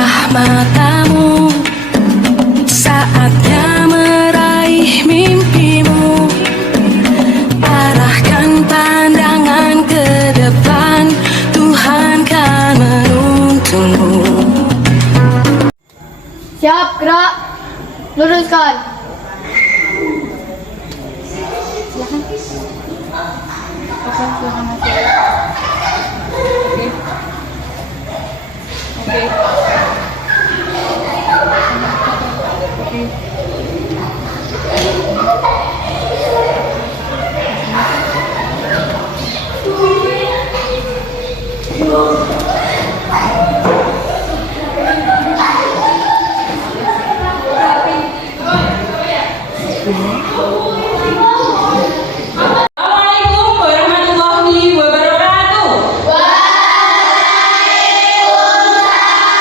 Bukalah matamu, saatnya meraih mimpimu. Arahkan pandangan ke depan, Tuhan kan menuntunmu. Siap, gerak. Luruskan. Silakan. Oke, silakan masuk. Oke. Oke. Assalamualaikum warahmatullahi wabarakatuh. Waalaikumsalam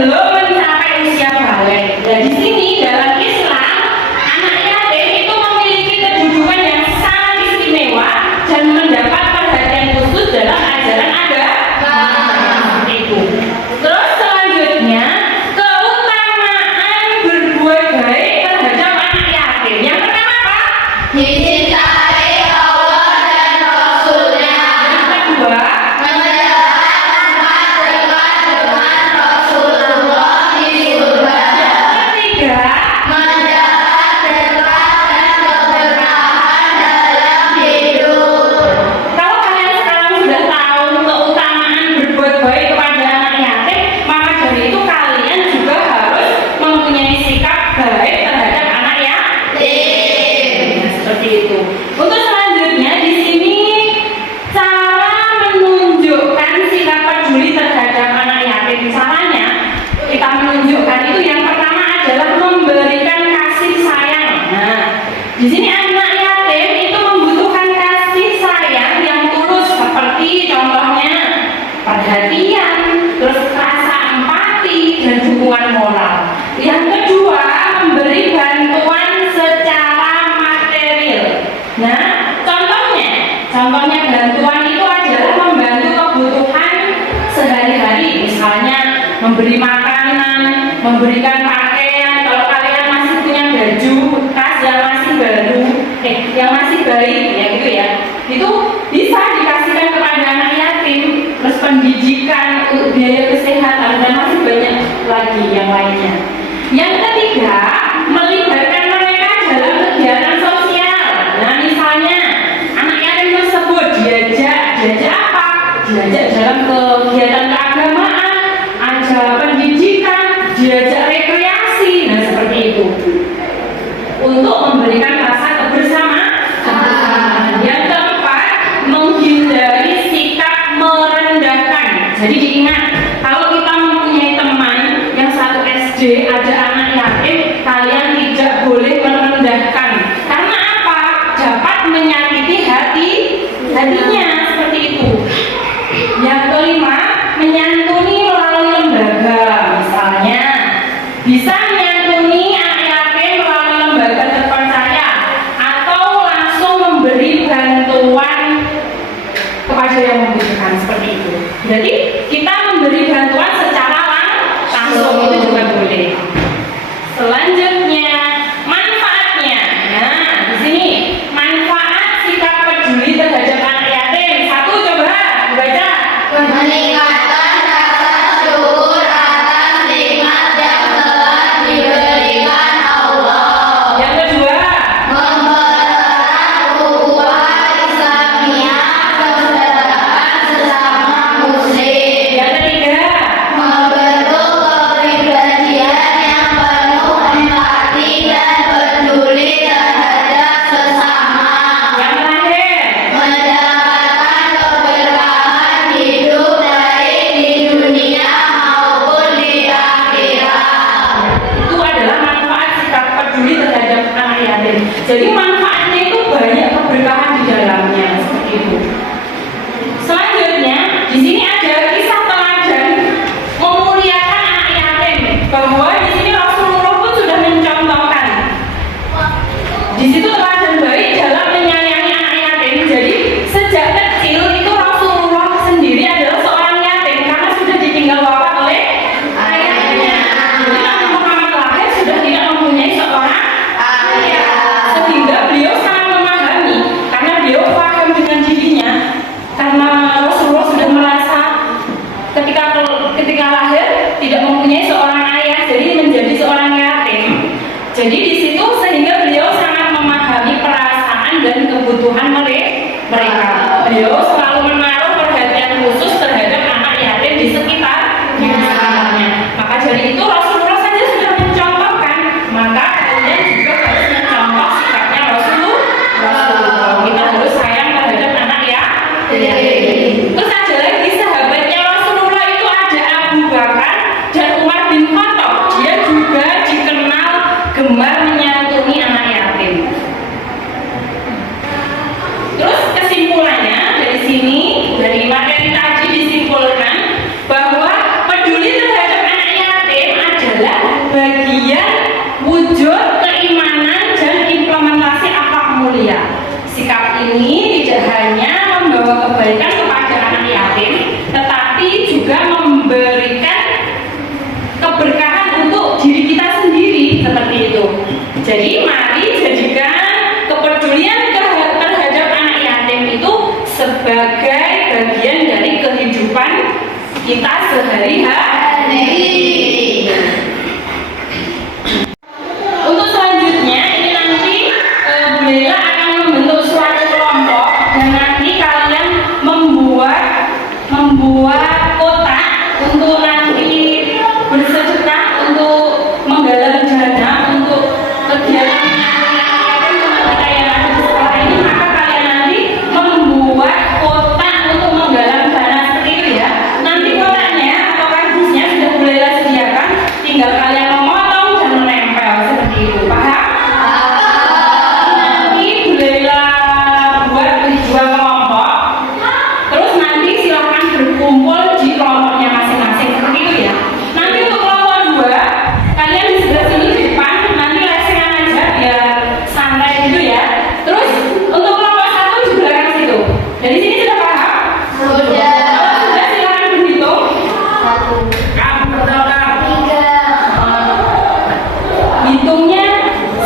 belum mencapai usia balik. Nah, di sini dalam Islam, anak yatim itu memiliki kedudukan yang sangat istimewa dan mendapat perhatian khusus dalam ajaran agama. Itu. Terus selanjutnya, keutamaan berbuat baik terhadap anak yatim. Yang pertama apa? Dicintai Allah dan Rasulnya. Yang kedua, kalau kalian sekarang sudah tahu keutamaan berbuat baik kepada anak yatim, maka dari itu kalian juga harus mempunyai sikap baik terhadap anak yatim. Nah, seperti itu. Untuk selanjutnya di sini cara menunjukkan sikap peduli terhadap anak yatim. Caranya kita menunjukkan itu yang pertama adalah memberikan kasih sayang. Nah, di sini anak yatim itu membutuhkan kasih sayang yang tulus seperti contohnya perhatian, terus rasa empati dan dukungan moral. Yang kedua, memberi bantuan secara material. Nah, contohnya bantuan itu adalah membantu kebutuhan sehari-hari, misalnya memberi makanan, memberikan pakaian. Kalau kalian masih punya baju bekas yang masih baru, yang masih baik, ya gitu ya, itu bisa dikasihkan kepada anak yatim. Terus pendidikan, biaya kesehatan dan masih banyak lagi yang lainnya. Yang ketiga, melibatkan mereka dalam kegiatan sosial. Nah, misalnya anak yatim tersebut diajak apa? Diajak dalam kegiatan keagamaan, ada pendidikan, diajak rekreasi. Nah, seperti itu. Untuk memberikan rasa kebersamaan. Yang keempat, menghindari sikap merendahkan. Jadi diingat, kalau kita mempunyai teman yang satu SD ada anak yatim, kalian tidak boleh merendahkan. Karena apa? Dapat menyakiti hatinya, seperti itu. Yang kelima, menyantuni melalui lembaga. Misalnya, bisa menyantuni anak yatim melalui lembaga terpercaya atau langsung memberi bantuan kepada yang membutuhkan, seperti itu. Jadi kita memberi bantuan secara langsung itu juga boleh. Selanjutnya, manfaatnya. Nah, di sini manfaat sikap peduli terhadap anak yatim. Satu, coba baca. Meningkatkan rasa syukur atas nikmat yang telah diberikan Allah. Yang kedua, Mempererat ukhuwah Islamiyah, persaudaraan sesama muslim. yang ketiga, Membentuk kepribadian yang penuh empati dan peduli terhadap sesama. yang terakhir, Mendapatkan keberkahan hidup baik di dunia maupun di akhirat. itu adalah manfaat sikap peduli terhadap anak yatim. Jadi manfaatnya itu banyak, keberkahan di dalamnya, seperti itu. Selanjutnya, di sini ada kisah teladan memuliakan anak yatim, bahwa di sini Rasulullah pun sudah mencontohkan. Di situ teladan baik dalam menyayangi anak yatim. Jadi sejak kecil itu Rasulullah sendiri adalah seorang yatim karena sudah ditinggal wafat oleh ayahnya. Jadi Nabi Muhammad lahir sudah tidak mempunyai seorang ayah, sehingga beliau sangat memahami karena beliau paham dengan dirinya, karena Rasulullah sudah merasa ketika lahir tidak mempunyai seorang ayah, jadi menjadi seorang yatim. Jadi di situ sehingga beliau sangat memahami perasaan dan kebutuhan mereka. Beliau selalu menaruh perhatian khusus terhadap anak yatim di sekitarnya. Maka dari itu Rasulullah saja sudah mencontohkan, maka kalian juga harus mencontoh sikapnya Rasulullah. Kita harus sayang terhadap anak yatim. Terus ada lagi sahabatnya Rasulullah itu ada Abu Bakar dan Umar bin Khattab. Dia juga dikenal gemar menyantuni anak yatim. Terus kesimpulannya dari sini, dari materi tadi disimpulkan bahwa peduli terhadap anak yatim bagian wujud keimanan dan implementasi akhlak mulia. Sikap ini tidak hanya membawa kebaikan kepada anak yatim, tetapi juga memberikan keberkahan untuk diri kita sendiri, seperti itu. Jadi mari jadikan kepedulian terhadap anak yatim itu sebagai bagian dari kehidupan kita sehari-hari. Untuk selanjutnya ini nanti Bu Laila akan membentuk suatu kelompok dan nanti kalian membuat kotak untuk nanti bersedekah, untuk menggalang dana untuk kegiatan yang ada di sekolah ini. Maka kalian nanti membuat kotak untuk menggalang dana seperti itu ya. Nanti kotaknya atau kardusnya sudah Bu Laila sediakan, tinggal kalian memotong dan menempel seperti itu. Paham? Nanti Bu Laila buat dua kelompok, terus nanti silakan berkumpul di kelompoknya masing-masing seperti itu ya. Nanti untuk kelompok dua, kalian di sebelah sini di depan, nanti lesengan aja biar santai gitu ya. Terus untuk kelompok satu di belakang situ. Dari sini sudah paham? Sudah. Kalau sudah silakan berhitung. 1, 2, 3. Hitungnya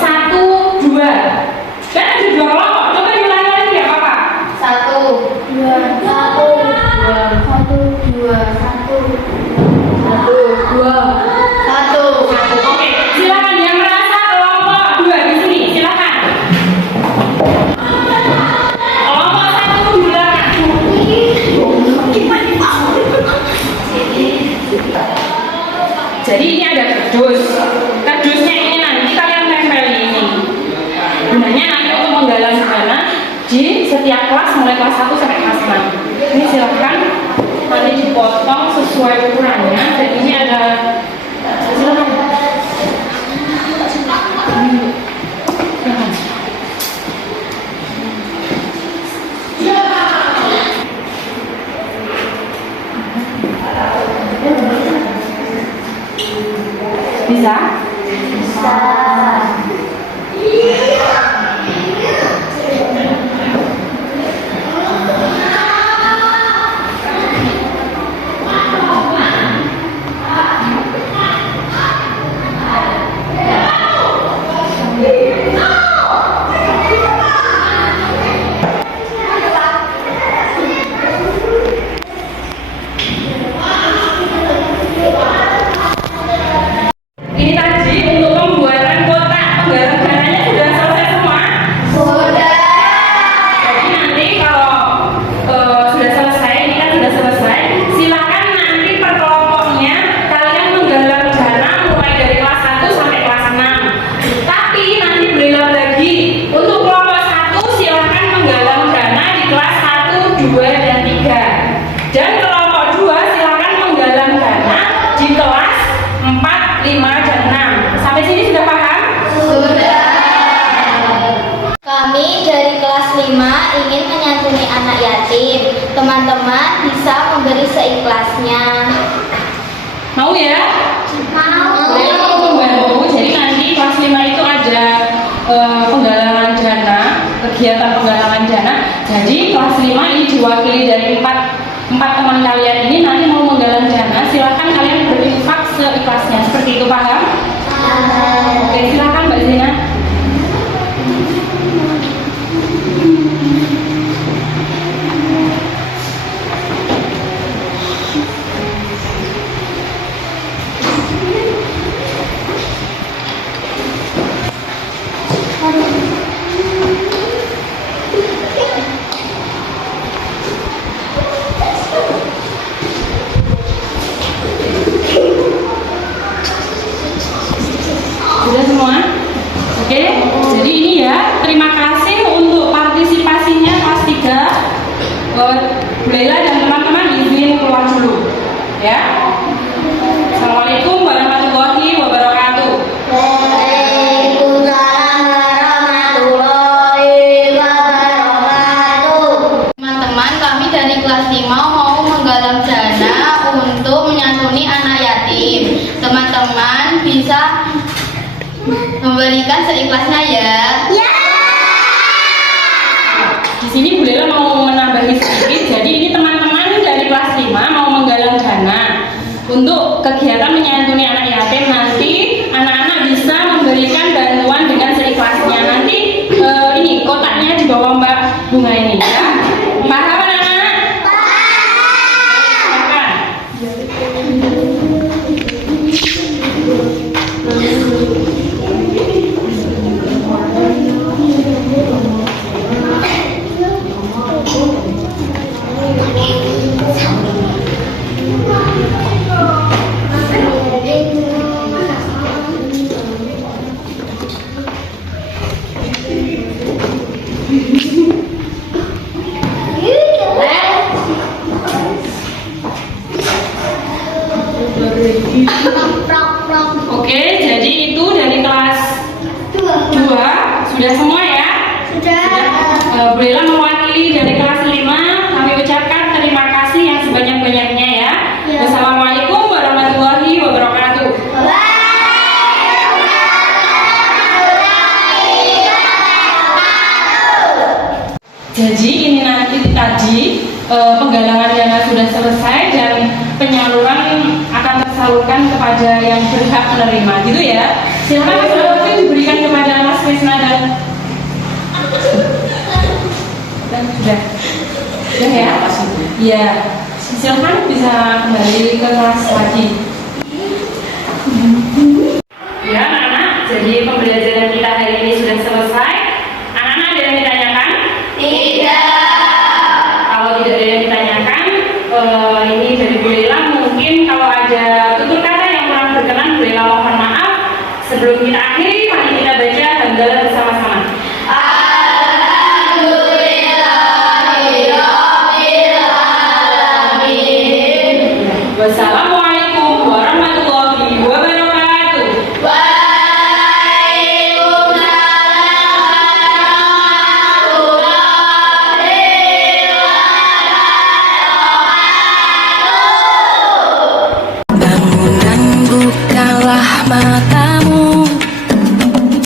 1, 2. Kan ada dua kelompok. Coba diulangi lagi ya Bapak. 1, 2, 1, 2, 1, 2, 1, 2, 1. Oke, silakan yang merasa kelompok 2 di sini, silakan. Kelompok 1 di belakang. Jadi ini ada kardus. Kardusnya ini nanti kalian tempel ini. Gunanya nanti untuk menggalang dana di setiap kelas mulai kelas 1 sampai kelas 6. Ini silakan nanti dipotong sesuai ukurannya. Dan ini ada silakan. Bisa? Ini tadi untuk pembuatan kotak penggalang dananya sudah selesai semua. Sudah. Jadi nanti kalau sudah selesai, ini kan sudah selesai, silakan nanti per kelompoknya kalian menggalang dana mulai dari kelas 1 sampai kelas 6. Tapi nanti beliau lagi untuk kelompok 1 silakan menggalang dana di kelas 1, 2, dan 3. Dan kelompok 2 silakan menggalang dana di kelas 4, 5, dan 6. Sampai sini sudah paham? Sudah. Kami dari kelas 5 ingin menyantuni anak yatim. Teman-teman bisa memberi seikhlasnya. Mau ya? Boleh aku membantu. Jadi nanti kelas 5 itu ada penggalangan dana, kegiatan penggalangan dana. Jadi kelas 5 ini diwakili dari empat teman kalian ini nanti mau menggalang dana. Silakan kalian berinfak seikhlasnya. Seperti itu, paham? Oke, silakan Mbak Zina. Sudah semua? Oke, jadi ini ya, terima kasih untuk partisipasinya kelas 3. Bu Laila dan teman-teman izin keluar dulu ya. Assalamualaikum warahmatullahi wabarakatuh. Waalaikumsalam warahmatullahi wabarakatuh. Teman-teman, kami dari kelas 5 mau menggalang dana untuk menyantuni anak yatim. Teman-teman bisa Memberikan seikhlasnya ya. Di sini Bu Lela mau menambahi sedikit. Jadi ini teman-teman dari kelas 5 mau menggalang dana untuk kegiatan menyantuni anak yatim. Nanti anak-anak bisa memberikan bantuan dengan seikhlasnya. Nanti ini kotaknya di bawah Mbak Bunga ini ya. Paham anak-anak? Silakan. Oke, jadi itu dari kelas 2 sudah semua ya? Sudah. Bu Lela mewakili dari kelas 5 kami ucapkan terima kasih yang sebanyak-banyaknya ya. Wassalamualaikum warahmatullahi wabarakatuh. Jadi ini nanti tadi penggalangan dana sudah selesai dan penyaluran akan tersalurkan kepada yang berhak menerima, gitu ya. Silakan Mas diberikan kepada Mas Krisna dan sudah ya. Iya, silakan bisa kembali ke kelas lagi. Ya anak-anak, jadi pembelajaran kita hari ini sudah selesai. Anak-anak ada yang ditanyakan? Kalau tidak ada yang ditanyakan, ini dari Bu Lela mungkin kalau ada tutur kata yang kurang berkenan, Bu Lela mohon maaf. Sebelum kita akhiri, mari kita baca hamdalah bersama-sama. Wassalamualaikum warahmatullahi wabarakatuh. Bangunan bukalah mata